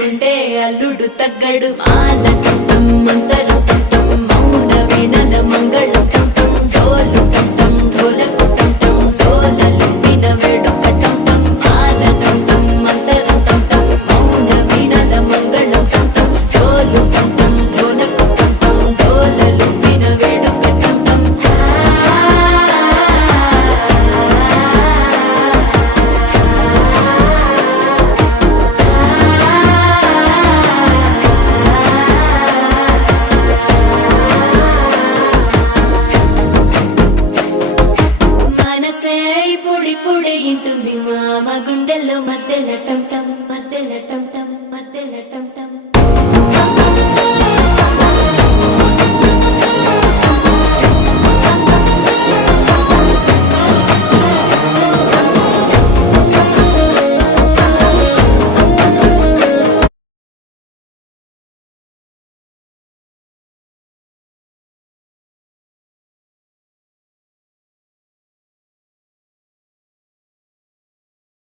చేసుకుంటే అల్లుడు తగ్గడు మాల చుట్టం మంతర చుట్టం మౌన వీణల మంగళ చుట్టం డోలు